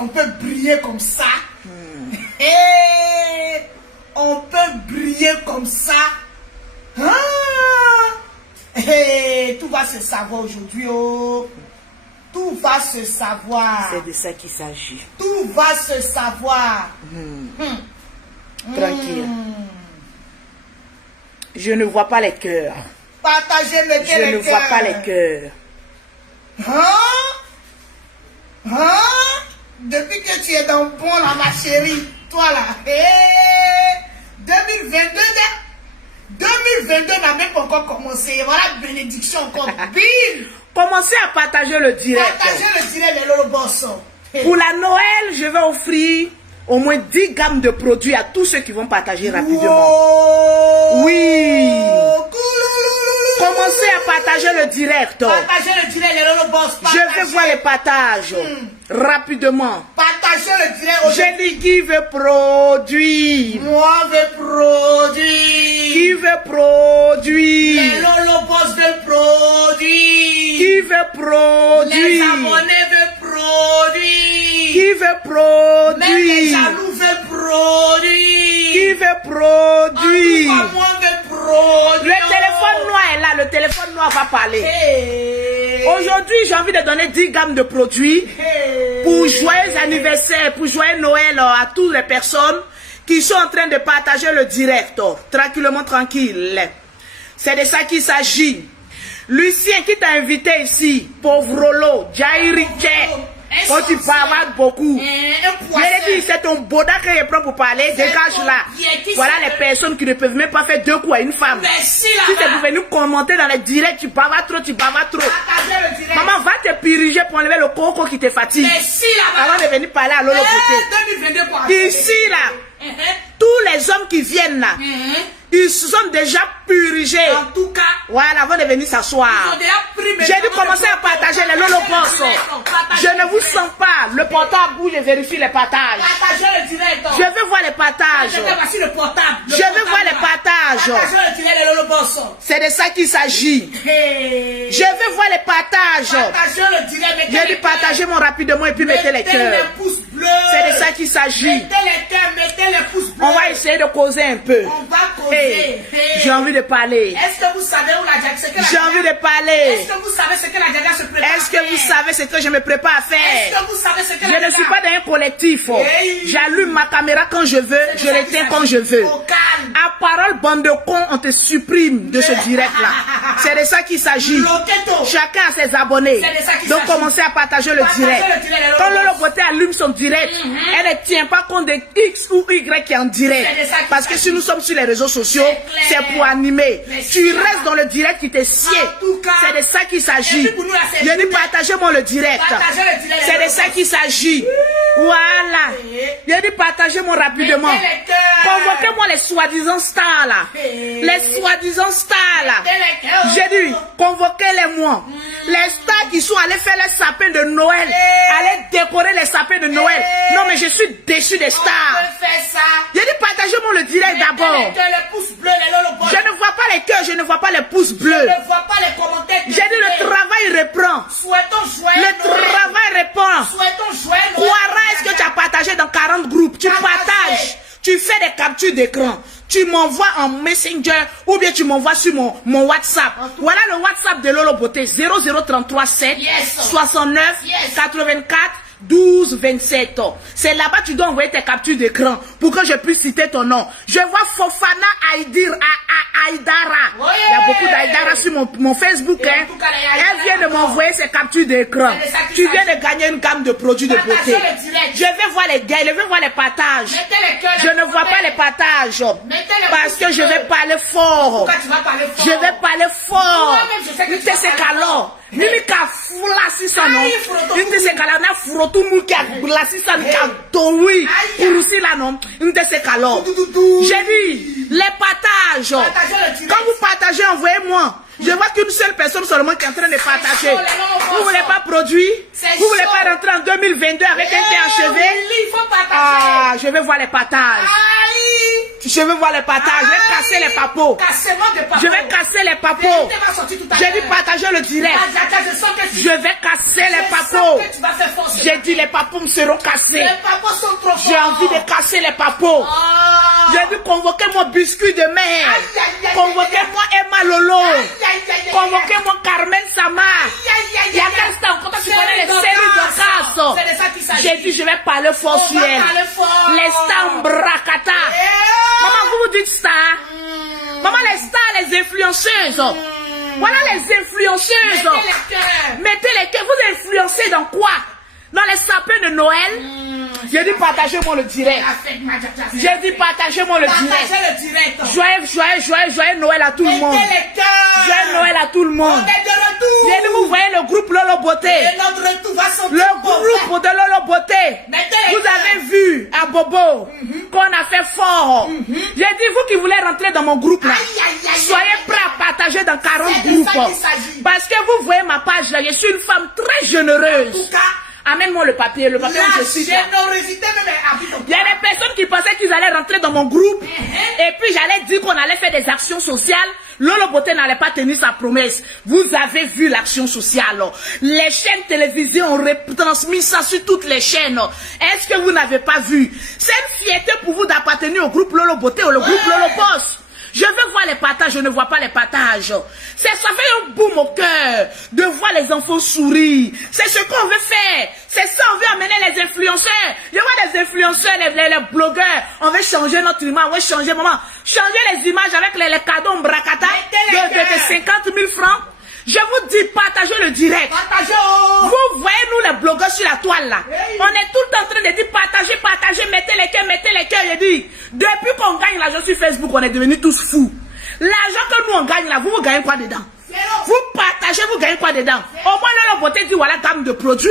qu'on peut briller comme ça? Hey, on peut briller comme ça. Ah, hey, tout va se savoir aujourd'hui. Oh. Tout va se savoir. C'est de ça qu'il s'agit. Tout va se savoir. Tranquille. Je ne vois pas les cœurs. Partagez, mettez les cœurs. Je ne vois pas les cœurs. Depuis que tu es dans le bon là, ma chérie, toi là, 2022 n'a même pas encore commencé. Voilà, bénédiction encore. Bim! Commencez à partager le direct. Partagez le direct de Lolo Bosso. Pour la Noël, je vais offrir au moins 10 gammes de produits à tous ceux qui vont partager rapidement. Wow. Oui. Commencez à partager le direct. Partagez le direct de Lolo Bosso. Je vais voir les partages rapidement. Partagez le direct. J'ai dit qui veut produire. Moi, je veux produire. Qui veut produire. Les Lolo Boss veulent produire. Qui veut produire. Les abonnés veulent produire. Qui veut Même les produire. jaloux veulent produire. Qui veut En produire. tout cas, moi, je veux produire. Le téléphone noir est là, le téléphone noir va parler. Hey. Aujourd'hui, j'ai envie de donner 10 gammes de produits Hey. pour joyeux anniversaire, pour joyeux Noël à toutes les personnes qui sont en train de partager le direct. Tranquillement, tranquille. C'est de ça qu'il s'agit. Lucien qui t'a invité ici, pauvre Rolo, Jairiche. Quand tu parles beaucoup, je l'ai dit, c'est ton boda que je prends pour parler, dégage là. Voilà les personnes qui ne peuvent même pas faire 2 coups à une femme. Si tu es venu commenter dans les directs, tu parles trop, tu parles trop. Maman, va te piriger pour enlever le coco qui te fatigue. Avant de venir parler à Lolo Beauté. Ici là, tous les hommes qui viennent là, ils se sont déjà purgés. En tout cas, voilà, avant de venir s'asseoir. J'ai dû commencer à partager les Lolo Boss. Je ne vous sens pas. Le portable où je vérifie les partages. partagez le direct. Je veux voir les partages. Voici le portable. Je veux voir les partages. Partagez le direct de Lolo Boss. C'est de ça qu'il s'agit. Hey. Je veux voir les partages. Partagez le direct. J'ai dû partager mon rapidement et puis mettez les cœurs. C'est de ça qu'il s'agit. Mettez les cœurs, mettez les pouces bleus. On va essayer de causer un peu. On va causer. Hey, j'ai envie de parler. Est-ce que vous savez où la Jaja ce que la J'ai envie de parler. Est-ce que vous savez ce que la Jaja se prépare? Est-ce que vous savez ce que je me prépare à faire? Est-ce que vous savez ce que Je la ne suis pas dans un collectif. Hey. J'allume ma caméra quand je veux, je l'éteins quand je veux. Au calme. À parole, bande de cons, on te supprime de ce direct-là. C'est de ça qu'il s'agit. Loqueto. Chacun a ses abonnés. C'est de ça qu'il Donc s'agit. commencez à partager le Partagez direct. le direct, Quand Lolo Lolo Beauté allume son direct, elle ne tient pas compte de X ou Y qui est en direct. C'est de ça qu'il Parce que s'agit. si nous sommes sur les réseaux sociaux, C'est clair. c'est pour animer. Mais Tu si, restes dans le direct qui te sied. En tout cas, C'est de ça qu'il et s'agit. puis pour nous, là, c'est Je dis tout. partagez-moi le direct. Partagez le direct, C'est de Lolo ça Boss. qu'il s'agit. Voilà. Je dis partagez-moi rapidement. Mettez les cœurs. Convoquez-moi les soi-disant stars là. Les soi-disant stars là. Mettez les cœurs. J'ai dit, convoquez-les-moi. Les stars qui sont allés faire les sapins de Noël, aller décorer les sapins de Noël. Non, mais je suis déçu des On stars. peut faire ça. J'ai dit, partagez-moi le direct d'abord. Mettez les cœurs, les pouces bleus, les Lolo Boss. Je ne vois pas les cœurs, je ne vois pas les pouces bleus. Je ne vois pas les commentaires. J'ai dit, le travail reprend. Souhaitons joyeux Le Noël. travail reprend. Souhaitons joyeux Noël. Quora, est-ce que tu as partagé dans 40 groupes? Tu partages. Tu fais des captures d'écran. Tu m'envoies en Messenger ou bien tu m'envoies sur mon WhatsApp. Voilà le WhatsApp de Lolo Beauté. 0033 7 Yes. 69 Yes. 84 12 27. C'est là-bas que tu dois envoyer tes captures d'écran pour que je puisse citer ton nom. Je vois Fofana Aïdara. Oui. Il y a beaucoup d'Aïdara sur mon Facebook. Hein. en tout cas, il y a Elle vient de m'envoyer ses captures d'écran. C'est de ça qu'il Tu viens s'agit. de gagner une gamme de produits de Partagez beauté. le direct. Je vais voir les gars, je vais voir les partages. Mettez les cœurs. Je ne vois pas les partages. Mettez les Parce que pouces je vais bleus. parler fort. Pourquoi tu vas parler fort? Je vais parler fort. Moi-même, je sais que tu vas Nte se parler kalo. fort. Mimi ka flasi sa non. Aïe, froto. Nte se kala na froto mu ka glasi sa ka dowi. Aïe. Urusi la non. Nte se kalo. Doudou. J'ai dit les partages. Partagez le direct. Quand vous partagez, envoyez-moi. Je vois qu'une seule personne seulement qui est en train de partager. chaud, les Lolo Vous voulez Boss. pas produire? C'est Vous voulez chaud. pas rentrer en 2022 avec un thé achevé? Il faut partager. Ah, je vais voir les partages. Aïe. Je veux voir les partages. Je vais casser les papeaux. Cassez-moi des papeaux. Je vais casser les papeaux. Vérité va sortir tout à J'ai l'heure. dit partager le direct. Je sens que Je vais casser les papeaux. que tu vas faire force. J'ai dit les papeaux me seront cassés. Les papeaux sont trop forts. J'ai envie de casser les papeaux. J'ai dit convoquez-moi Biscuit de mer. Convoquez-moi Emma Lolo. Convoquez-moi Carmen Sama. Il y a quel temps quand tu connais les séries de casse. C'est de ça qu'il s'agit. J'ai dit je vais parler fort sur elle. Les stars bracata. Maman, vous dites ça. Maman, les stars, les influenceuses. Voilà les influenceuses. Mettez les cœurs. Vous influencez dans quoi? Dans les sapins de Noël. J'ai dit partagez-moi le direct. J'ai dit partagez-moi le direct. Joyeux Noël à tout le monde. Joyeux Noël à tout le monde. J'ai dit vous voyez le groupe Lolo Beauté. Le groupe de Lolo Beauté. Vous avez vu à Bobo qu'on a fait fort. J'ai dit vous qui voulez rentrer dans mon groupe là. Soyez prêts à partager dans 40 groupes. Parce que vous voyez ma page là. Je suis une femme très généreuse. Amène-moi le papier où je suis. Il y a des personnes qui pensaient qu'ils allaient rentrer dans mon groupe et puis j'allais dire qu'on allait faire des actions sociales. Lolo Beauté n'allait pas tenir sa promesse. Vous avez vu l'action sociale. Les chaînes télévisées ont retransmis ça sur toutes les chaînes. Est-ce que vous n'avez pas vu? C'est une fierté pour vous d'appartenir au groupe Lolo Beauté ou le groupe Lolo Boss. Je veux voir les partages, je ne vois pas les partages. Ça fait un boum au cœur de voir les enfants sourire. C'est ce qu'on veut faire. C'est ça, on veut amener les influenceurs. Je vois les influenceurs, les blogueurs. On veut changer notre image, on veut changer, maman. Changer les images avec les cadeaux bracata de 50 000 francs. Je vous dis, partagez le direct. Vous voyez, nous les blogueurs sur la toile là. On est tout le temps en train de dire partagez, mettez les cœurs. Je dis, depuis qu'on gagne l'argent sur Facebook, on est devenus tous fous. L'argent que nous on gagne là, vous gagnez quoi dedans? Vous partagez, vous gagnez quoi dedans? Au moins, Lolo Beauté dit voilà gamme de produits.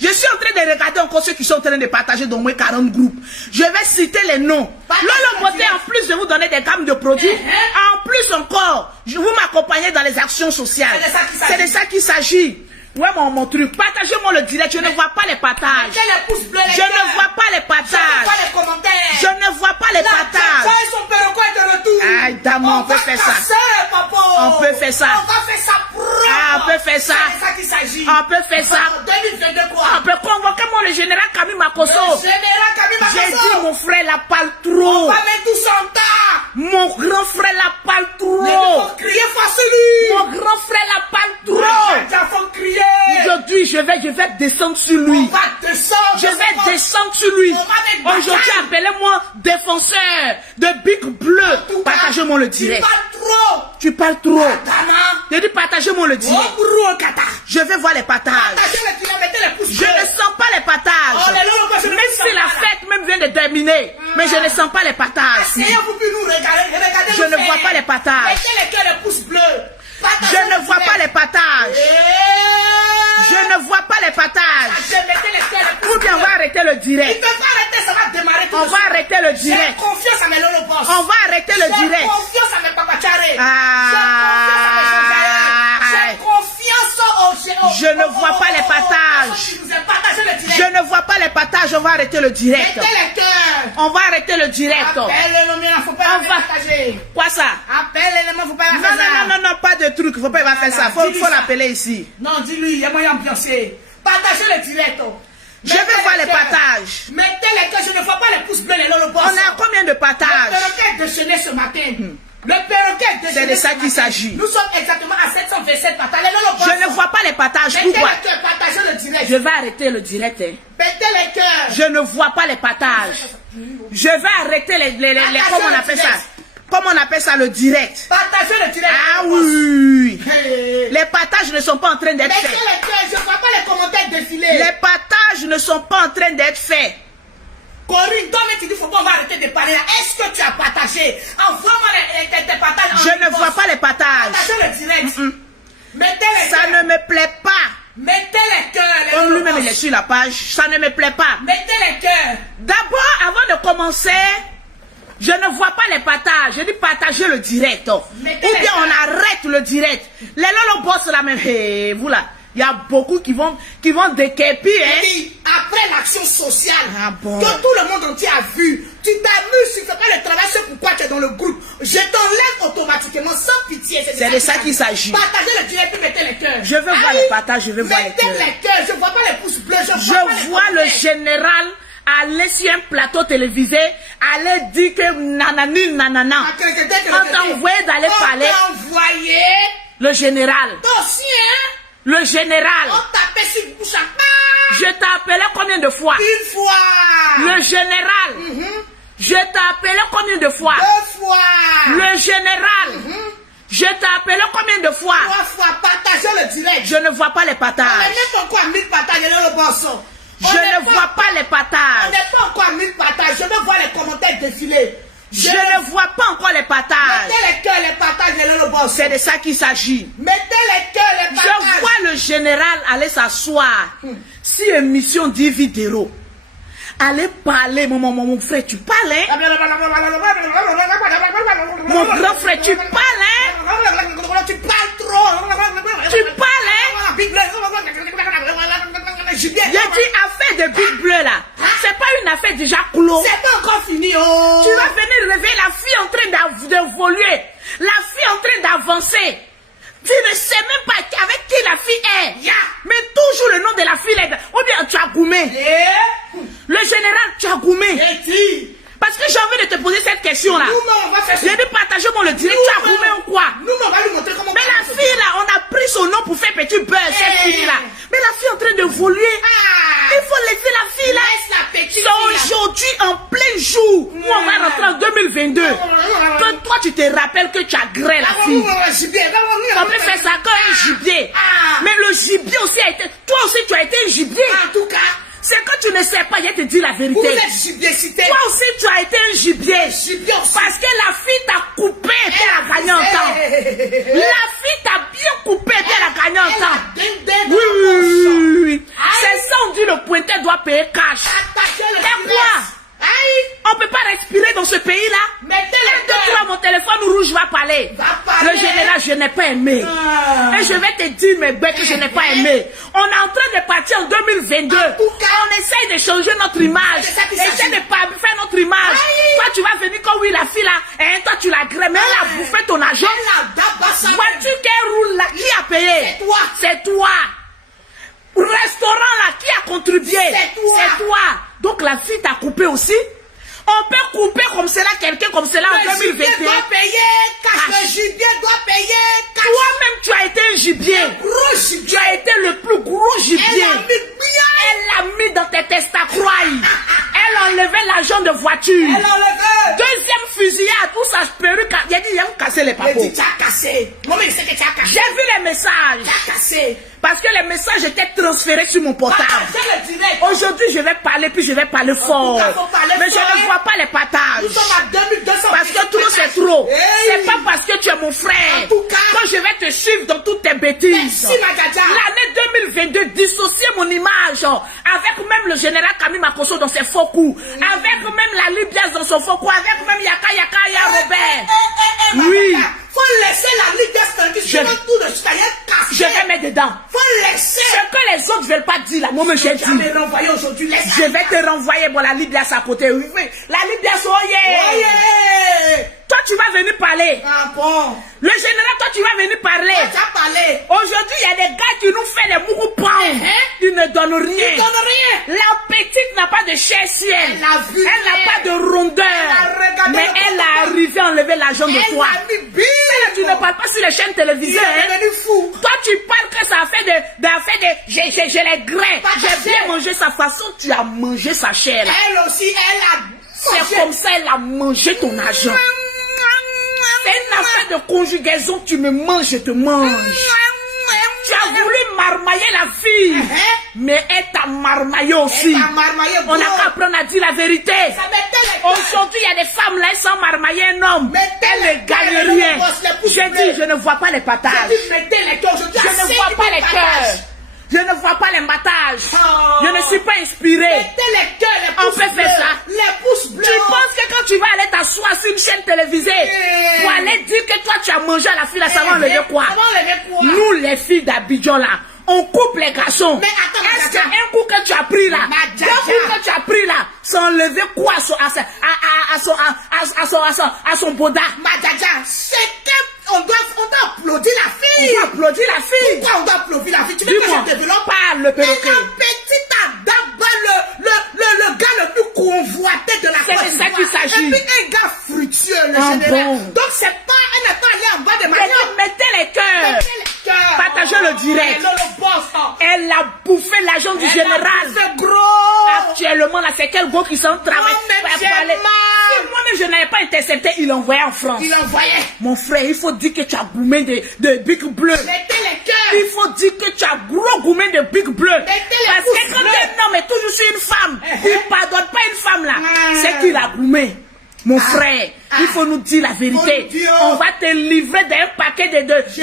Je suis en train de regarder encore ceux qui sont en train de partager d'au moins 40 groupes. Je vais citer les noms. Lolo Beauté, en plus de vous donner des gammes de produits, en plus encore, vous m'accompagnez dans les actions sociales. C'est de ça qu'il s'agit. Ouais, mon truc. Partagez-moi le direct. Je ne vois pas les partages. Je ne vois pas les partages. Je ne vois pas les partages. Aïe, dame, on peut faire ça. On peut faire ça. On peut faire ça. On peut faire ça. On peut convoquer moi le général Camille Makosso. J'ai dit mon frère la parle trop. Mon grand frère la parle trop. Mon grand frère la parle trop. Aujourd'hui, je vais descendre sur lui. Je vais descendre sur lui. Aujourd'hui, appelez-moi défenseur de Big Bleu. Partagez-moi le direct. Tu parles trop. Je dis partagez-moi le direct. Je vais voir les partages. Je ne sens pas les partages. Même si la fête même vient de terminer. Mais je ne sens pas les partages. Je ne vois pas les partages. Je ne vois pas les partages. Je ne vois pas les partages. Ou bien on va arrêter le direct. On va arrêter le direct. On va arrêter le direct. Je ne vois pas les partages. Je ne vois pas les partages. On va arrêter le direct. On va arrêter le direct. Quoi ça? Non, pas de truc. Faut pas faire ça. Faut l'appeler ici. Non, dis-lui, il y a moyen d'ambiancer. Partagez le direct. Je veux voir les partages. Mettez les cœurs, je ne vois pas les pouces bleus, les Lolo Boss. On a combien de partages? Le perroquet déchaîné ce matin. Le perroquet déchaîné. C'est de ça qu'il s'agit. Nous sommes exactement à 727 partages. Les Lolo Boss. Je ne vois pas les partages. Mettez Pourquoi? les cœurs, partagez le direct. Je vais arrêter le direct. Mettez les cœurs. Je ne vois pas les partages. Je vais arrêter les comment on appelle ça? Comment on appelle ça, le direct? Partagez le direct. Ah oui. Les partages ne sont pas en train d'être faits. Mettez les cœurs, je ne vois pas les commentaires défiler. Les partages ne sont pas en train d'être faits. Corinne, toi tu dis faut pas, on va arrêter de parler. Est-ce que tu as partagé? Envoie-moi tes partages. Je ne vois pas les partages. Partagez le direct. Mettez les ça cœurs. ne me plaît pas. Mettez les cœurs. Comme lui-même il est sur la page, ça ne me plaît pas. Mettez les cœurs. D'abord, avant de commencer, je ne vois pas les partages. Je dis partager le direct. Ou bien on arrête le direct. Les Lolo Boss là même, vous là, il y a beaucoup qui vont déquéper. Après l'action sociale, bon. que tout le monde entier a vu, tu t'amuses, tu ne fais pas le travail, c'est pourquoi tu es dans le groupe. Je t'enlève au pratiquement sans pitié. C'est de ça qu'il s'agit. Partagez le direct, puis mettez les cœurs. Je veux voir les partages, je veux voir les Mettez cœurs. les cœurs. Je vois pas les pouces bleus. Je vois le général aller sur un plateau télévisé, aller dire que nanani nanana. On t'a envoyé d'aller parler. On t'a envoyé. Le général. Toi aussi, hein? Le général. On tapait sur le bouche à Je t'ai appelé combien de fois? une fois. Le général. Je t'ai appelé combien de fois? 2 fois. Le général. Je t'ai appelé combien de fois? 3 fois. Partagez le direct. Je ne vois pas les On partages. n'est même pas encore à 1000 partages dans le boisson. Je ne vois pas les On partages. n'est pas encore à 1000 partages. Je veux voir les commentaires défiler. Je ne vois pas encore les partages. Mettez les cœurs, les partages dans le boisson. C'est de ça qu'il s'agit. Mettez les cœurs, les partages. Je vois le général aller s'asseoir. Si émission dit vidéo. Allez parler, mon frère, tu parles, hein? Mon grand frère, tu parles, hein? Tu parles trop. Tu parles, hein? J'ai dit affaire de Big Bleu là. C'est pas une affaire déjà clos. C'est pas encore fini, oh. Tu vas venir réveiller la fille en train d'évoluer. La fille en train d'avancer. Tu ne sais même pas avec qui la fille est. Yeah. Mais toujours le nom de la fille est. Ou bien Tchagoumé. Le général Tchagoumé. Parce que j'ai envie de te poser cette question là. J'ai dit partagez-moi le direct. Tchagoumé ou quoi? Nous, on va lui montrer comment. Mais la fille là, on a pris son nom pour faire petit buzz. Cette fille là. Mais la fille est en train d'évoluer. Il faut laisser la fille là. Laisse la petite C'est aujourd'hui en plein jour où on va rentrer en 2022. Que toi tu te rappelles que tu as gré la fille. On peut faire ça comme un gibier. Mais le gibier aussi a été. Toi aussi tu as été un gibier. En tout cas, c'est que tu ne sais pas, je te dis la vous vérité. êtes gibier cité. Toi aussi tu as été un gibier. Gibier aussi. Parce que la fille t'a coupé et elle a gagné en temps. La fille t'a bien coupé et elle a gagné en temps. Oui. C'est ça on dit le pointeur doit payer cash. C'est quoi? On ne peut pas respirer dans ce pays-là. Mettez Un, deux, trois, mon téléphone rouge va parler. Le général, je n'ai pas aimé. Et je vais te dire, mes bêtes, que je n'ai pas aimé. On est en train de partir en 2022. On essaye de changer notre image. Essaye de faire notre image. Toi, tu vas venir comme oui, la fille là. Et toi, tu la grèmes. Mais elle a bouffé ton argent. Voiture qu'elle roule là, qui a payé? C'est toi. C'est toi. Restaurant là, qui a contribué? C'est toi. Donc la fille t'a coupé aussi. On peut couper comme cela quelqu'un comme cela en 2021. Le gibier doit payer cash. Le gibier doit payer cash. Toi-même tu as été un gibier. Gros gibier. Tu as été le plus gros gibier. Elle a mis dans tes testacroix. Elle a enlevé l'argent de voiture. Elle a enlevé. Deuxième fusillade où sa perruque. Il a dit, il a cassé les papos. Il a dit, tu as cassé. Moi, je sais que tu as cassé. J'ai vu les messages. Tu as cassé. Parce que les messages étaient transférés sur mon portable. Aujourd'hui, je vais parler, puis je vais parler fort. Mais je ne vois pas les partages. Nous sommes à 2200. Parce que trop, c'est trop. C'est pas parce que tu es mon frère que je vais te suivre dans toutes tes bêtises. L'année 2022, dissocier mon image avec même le général Camille Makosso dans ses faux coups, avec même la Libias dans son faux coup, avec même Yaka Robert. Oui. Faut laisser la Ligue tout de suite. Je vais mettre dedans. Faut laisser. Ce que les autres ne veulent pas dire, là, moi, j'ai dit. Je vais te renvoyer pour la Libias à côté. Oui. La Libias, oh yeah. Toi, tu vas venir parler. Ah bon. Le général, toi, tu vas venir parler. Tu vas parler. Aujourd'hui, il y a des gars qui nous font les mougou-pans. Ils ne donnent rien. Ils donnent rien. La petite n'a pas de chair ciel. Elle n'a vu. Elle n'a pas de rondeur. Mais elle a arrivé à enlever l'argent de toi. Tu ne parles pas sur les chaînes télévisées. Fou. Toi, tu parles que ça a fait de j'ai les grains. J'ai bien mangé sa façon. Tu as mangé sa chair. Elle aussi, elle a. C'est comme ça, elle a mangé ton argent. C'est une affaire de conjugaison. Tu me manges, je te mange. Tu as voulu marmailler la fille. Mais elle t'a marmaillé aussi. On n'a qu'à apprendre à dire la vérité. Aujourd'hui, il y a des femmes là, elles sont marmaillées un homme. Elles ne gagnent rien. J'ai dit, je ne vois pas les partages. Je ne vois pas les cœurs. Je ne vois pas les battages. Je ne suis pas inspiré. On peut faire ça. Tu penses que quand tu vas aller t'asseoir sur une chaîne télévisée pour aller dire que toi tu as mangé à la fille là, ça va enlever quoi? Nous les filles d'Abidjan là, on coupe les garçons. Est-ce qu'un coup que tu as pris là, deux coups que tu as pris là, ça enlever quoi à son boda? Madjaja, c'est que applaudis la fille? Pourquoi on doit applaudir la fille? Tu veux que Dis-moi, je développe? parle le perroquet. Elle a petit Adaba, le gars le plus convoité de la Côte C'est de ça qu'il d'Ivoire. s'agit. Et puis un gars fructueux, le Ah général. bon. Donc c'est pas, elle n'est pas allée en bas de manioc. Mettez les cœurs. Mettez les cœurs. Partagez le direct. Le boss. Elle a bouffé l'argent du général. C'est gros. Actuellement, là, c'est quel gros qui s'en travaille Moi-même, pour j'ai aller. mal. Si moi-même, je n'avais pas intercepté, il envoyait en France. Il envoyait. Mon frère, il faut dire que tu as gourmé de Big Bleu. Mettez les cœurs. Il faut dire que tu as gros gourmé de Big Bleu. Mettez les Parce pouces que quand bleus. un homme est toujours sur une femme, Uh-huh. il ne pardonne pas une femme là. Ah. C'est qu'il a gourmé. Mon frère, il faut nous dire la vérité. Mon Dieu. On va te livrer d'un paquet de cadeaux. Je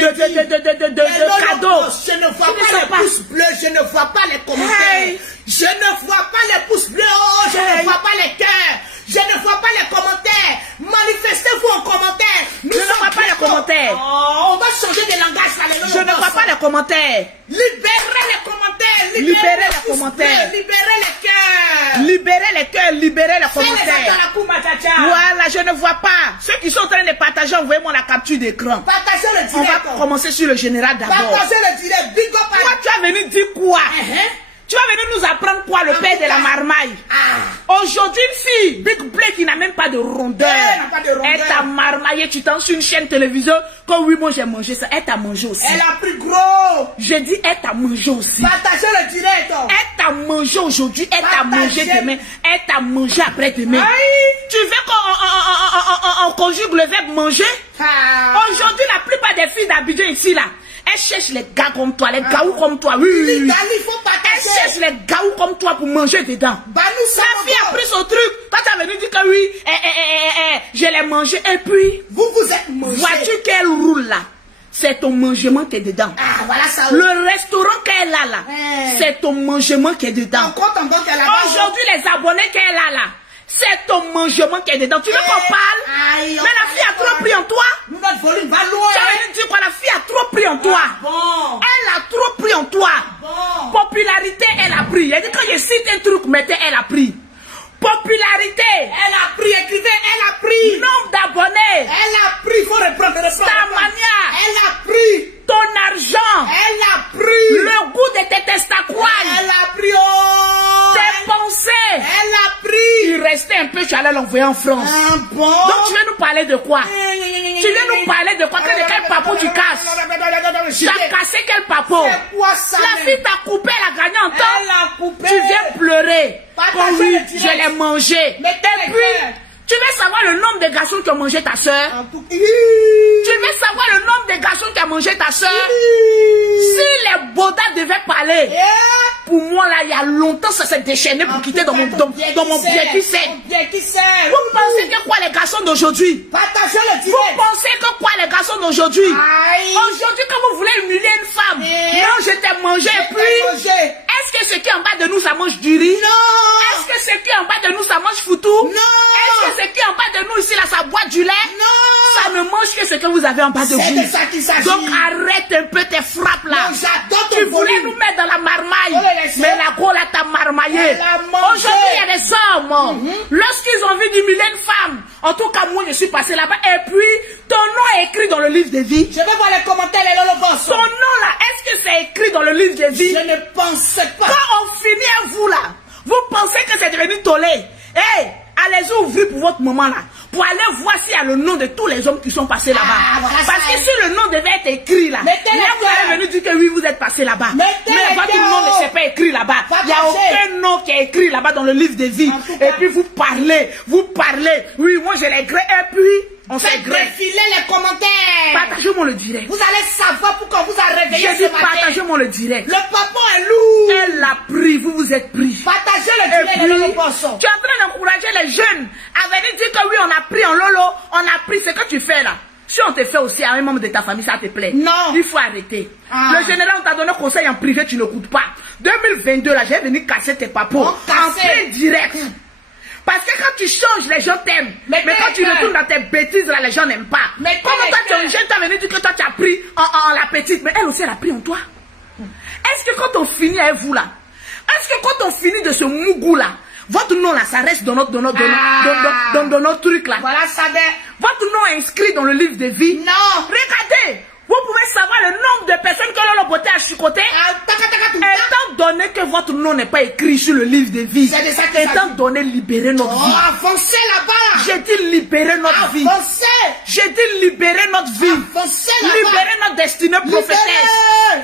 ne vois Tu ne pas sais les pas. pouces bleus, je ne vois pas les commentaires. Hey. Je ne vois pas les pouces bleus, oh, je Hey. ne vois pas les cœurs. Je ne vois pas les commentaires. Manifestez-vous en commentaire. Nous Je ne sommes vois pas les bientôt. commentaires. Oh, on va changer de langage là. Je ne vois pas les commentaires. Libérez les commentaires. Libérez les pouces commentaires. bleus, libérez les cœurs. Libérez les cœurs, libérez les Fais les commentaires. actes à la cour, Matacha. Voilà, je ne vois pas. Ceux qui sont en train de partager, envoyez-moi la capture d'écran. Partagez le On direct. va commencer sur le général d'abord. Partagez le direct. Big up à Toi, tu vas venir dire quoi? Uh-huh. Tu vas venir nous apprendre quoi, le père de la marmaille? Ah. Aujourd'hui, une fille, Big Bleu, qui n'a même pas de rondeur. Elle n'a pas de rondeur. Elle t'a marmaillé, tu t'en sur une chaîne télévision. Comme oui, moi j'ai mangé ça. Elle t'a mangé aussi. Elle a pris gros. Je dis, elle t'a mangé aussi. Partagez le direct. Elle t'a mangé aujourd'hui, elle t'a Partagez. mangé demain, elle t'a mangé après-demain. Aïe. Tu veux qu'on conjugue le verbe manger? Ah. Aujourd'hui, la plupart des filles d'Abidjan ici, là, elles cherchent les gars comme toi, les gaous comme toi. Oui, oui, oui. Il faut Elles partager. cherchent les gaous comme toi pour manger dedans. Bah, nous La sommes fille a encore. pris son truc. Quand tu as venu dire que oui, je l'ai mangé. Et puis, Vous vous êtes mangé. vois-tu qu'elle roule là? C'est ton mangement qui est dedans. Ah, voilà ça. Le restaurant qu'elle a là, c'est ton mangement qui est dedans. En compte en banque, elle a Aujourd'hui, les abonnés qu'elle a là, c'est ton mangement qui est dedans. Tu veux qu'on parle? Aïe, Mais la fille a trop pris en toi. Nous, notre volume va loin. Tu as venu dire quoi? La fille a trop pris en toi. Bon. Elle a trop pris en toi. Bon. Popularité, elle a pris. Elle dit quand je cite un truc, mettez, elle a pris. Popularité. Elle a pris, écrivez, elle a pris. Nombre d'abonnés. Elle a pris, il faut reprendre. Ta manière. Elle a pris. Ton argent. Elle a pris. Le goût de tes testacoines. Elle a pris. Oh. Tes pensées. Elle a pris. Il restait un peu, tu allais l'envoyer en France. Ah, bon. Donc tu veux nous parler de quoi? Tu veux nous parler de quoi? Quel papo tu casses? Tu as cassé quel papo? C'est quoi ça? La fille t'a coupé, elle a gagné en temps. Elle a coupé. Tu viens pleurer. Partagez Oh oui, le direct. je l'ai mangé. Mettez Et les puis, cœurs. tu veux savoir le nombre de garçons qui ont mangé ta soeur? En tout- Tu veux savoir le nombre de garçons qui ont mangé ta soeur? Si les bodas devaient parler, Eh. pour moi là, il y a longtemps, ça s'est déchaîné pour quitter dans mon pied qui sait. Bien qui sait. Vous pensez que quoi les garçons d'aujourd'hui? Partagez le Vous direct. pensez que quoi les garçons d'aujourd'hui? Aïe. Aujourd'hui, quand vous voulez humilier une femme, Eh. non, je t'ai mangé, et puis, est-ce que ce qui est en bas de nous, ça mange du riz? Non. Est-ce que ce qui est en bas de nous, ça mange foutou? Non. Est-ce que ce qui est en bas de nous ici, là, ça boit du lait? Non. Ça ne mange que ce que vous avez en bas de C'est vous. de ça qu'il s'agit. Donc arrête un peu tes frappes là. Non, j'adore ton Tu voulais volume. nous mettre dans la marmaille. Oh, laissez. Mais la go là t'a marmaillé. Elle a mangé. Aujourd'hui, il y a des hommes. Lorsqu'ils ont envie d'humilier une femme, en tout cas, moi, je suis passé là-bas. Et puis, ton nom est écrit dans le livre de vie. Je vais voir les commentaires, les lolo boss. Ton nom là, est-ce que c'est écrit dans le livre de vie? Je ne pensais pas. Quand on finit à vous là, vous pensez que c'est devenu tollé. Hey, allez-y ouvrir pour votre moment là. Pour aller voir s'il y a le nom de tous les hommes qui sont passés là-bas. Ah, voilà Parce ça. que si le nom devait être écrit là, Mettez là les vous allez cœurs. venir dire que oui, vous êtes passé là-bas. Mettez Mais les votre cœurs. nom ne s'est pas écrit là-bas. Il n'y a Partagez. aucun nom qui est écrit là-bas dans le livre des vies. En tout Et cas. puis vous parlez. Oui, moi je l'ai gré. Et puis, on s'est Faites gré. défiler les commentaires. Partagez-moi le direct. Vous allez savoir pourquoi vous a réveillé J'ai ce dit matin. partagez-moi le direct. Le papa est lourd. Elle l'a pris, vous vous êtes pris. Partagez le Et direct, puis, les lolo boss. tu es en train d'encourager les jeunes à venir dire que oui, on a pris en lolo, on a pris ce que tu fais là. Si on te fait aussi à un membre de ta famille, ça te plaît. Non. Il faut arrêter. Ah. Le général, on t'a donné conseil en privé, tu n'écoutes pas. 2022, là, j'ai venu casser tes papos. Oh, En casser. plein direct. Parce que quand tu changes, les gens t'aiment. Mais Mais quand tu mais- retournes dans tes bêtises, là, les gens n'aiment pas. Mais Comment mais- toi, tu es un jeune, tu as venu dire que toi, tu as pris en la petite. Mais elle aussi, elle a pris en toi. Est-ce que quand on finit avec vous, là, est-ce que quand on finit de ce mougou, là, votre nom, là, ça reste dans notre truc, là. Voilà ça. Votre nom est inscrit dans le livre de vie. Non. Regardez, vous pouvez savoir le nombre de personnes que Lolo Beauté a chicoté, étant donné que votre nom n'est pas écrit sur le livre de vie, étant donné libérer notre vie. Avancez là-bas. J'ai dit libérer notre vie. J'ai dit libérer notre vie. Libérer notre destinée prophétesse.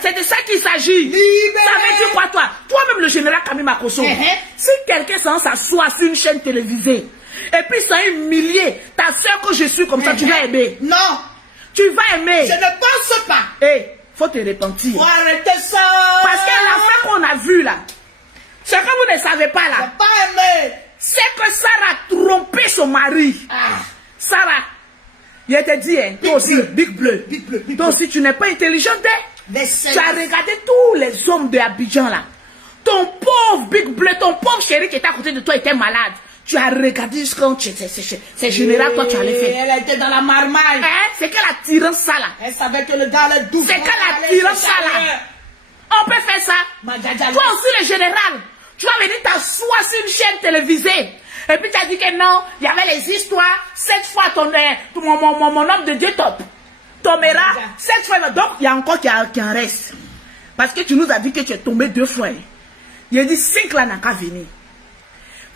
C'est de ça qu'il s'agit. Ça veut dire quoi, toi? Toi-même, le général Camille Makosso. Si quelqu'un s'assoit sur une chaîne télévisée et puis ça a humilié ta soeur que je suis comme ça, tu vas aimer. Non. Tu vas aimer. Je ne pense pas. Faut te repentir. Faut arrêter ça. Parce que l'affaire qu'on a vue là, ce que vous ne savez pas là, pas aimé. C'est que Sarah a trompé son mari. Sarah, il te dit, hein, toi aussi, Big Bleu. Toi aussi, tu n'es pas intelligente. Tu as regardé tous les hommes de Abidjan là. Ton pauvre Big Bleu, ton pauvre chéri qui était à côté de toi était malade. Tu as regardé jusqu'en c'est général, toi tu allais faire. Elle était dans la marmaille. C'est qu'elle a tiré ça là. Elle savait que le gars allait doux. C'est qu'elle a tiré ça là. On peut faire ça. Toi aussi le général. Tu vas venir t'asseoir sur une chaîne télévisée. Et puis tu as dit que non, il y avait les histoires. 7 fois mon homme de Dieu top. Tombera 7 fois. Donc il y a encore qui en reste. Parce que tu nous as dit que tu es tombé 2 fois. Il a dit 5 là n'a qu'à venir.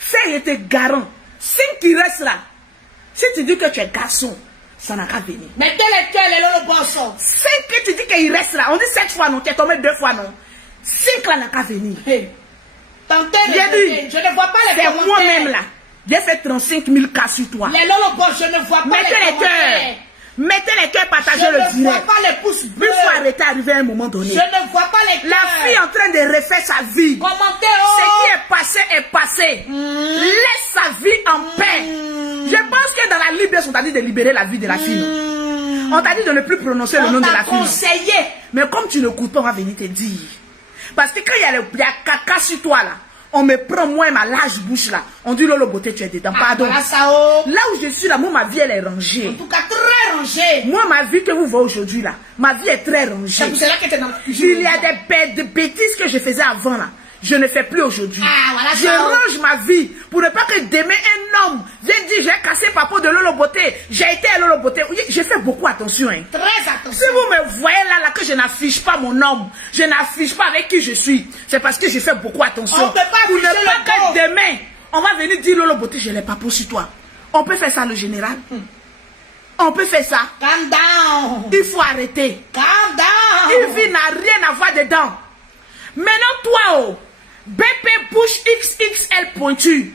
Fait était garant. 5 qui restent là. Si tu dis que tu es garçon, ça n'a qu'à venir. Mais quel est le bon son? 5 que tu dis qu'il reste là. On dit 7 fois non, tu es tombé 2 fois non. 5 là n'a qu'à venir. Tentez de je ne vois pas les commentaires. C'est moi-même là. J'ai fait 35 000 cas sur toi. Les lolobos, je ne vois pas les commentaires. Mettez les cœurs, partagez le direct. Je ne vois pas les pouces bleus. Il faut arrêter à un moment donné. Je ne vois pas les cœurs. La fille est en train de refaire sa vie. Commentez. Ce qui est passé est passé. Laisse sa vie en paix. Je pense que dans la libération, on t'a dit de libérer la vie de la fille. On t'a dit de ne plus prononcer le nom de la fille. Conseillé. Mais comme tu ne coûtes pas, on va venir te dire. Parce que quand il y a caca sur toi là, on me prend moi et ma large bouche là. On dit Lolo Beauté, tu es dedans. Pardon. Là où je suis là, moi ma vie elle est rangée. En tout cas très rangée. Moi ma vie que vous voyez aujourd'hui là, ma vie est très rangée. C'est là que tu es dans la cuisine. Il y a des bêtises que je faisais avant là. Je ne fais plus aujourd'hui. Voilà je range ma vie pour ne pas que demain un homme vienne dire j'ai cassé papa de Lolo Beauté. J'ai été à Lolo Beauté. Oui, j'ai fait beaucoup attention. Hein. Très attention. Si vous me voyez là que je n'affiche pas mon homme, je n'affiche pas avec qui je suis, c'est parce que je fais beaucoup attention. On peut pas pour ne pas que corps. demain, on va venir dire Lolo Beauté, je l'ai pas pour sur toi. On peut faire ça le général. On peut faire ça. Calm down. Il faut arrêter. Calm down. Une vie n'a rien à voir dedans. Maintenant toi, BP bouche XXL pointu.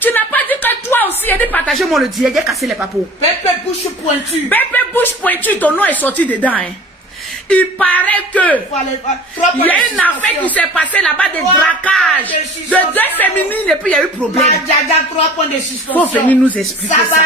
Tu n'as pas dit que toi aussi, il a dit partager moi le direct, j'ai cassé les papos. BP bouche pointu. BP bouche pointu, ton nom est sorti dedans. Hein. Il paraît que il y a une affaire qui s'est passée là-bas, des braquages, de deux féminines et puis il y a eu problème. Il faut venir nous expliquer ça.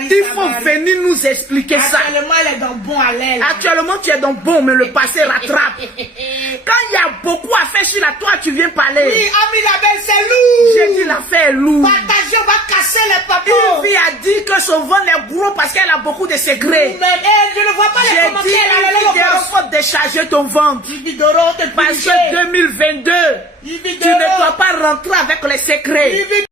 Il faut venir nous expliquer ça. Actuellement, elle est dans bon à l'aile. Actuellement, tu es dans bon, mais le passé rattrape. Quand il y a beaucoup à faire sur la toi, tu viens parler. Oui, Ami Label, c'est lourd. J'ai dit l'affaire est lourde. Partagez, on va casser les papos. Une fille a dit que son ventre est gros parce qu'elle a beaucoup de secrets. Mais je ne vois pas les commentaires. Il faut décharger ton ventre. Parce que 2022, tu ne dois pas rentrer avec les secrets.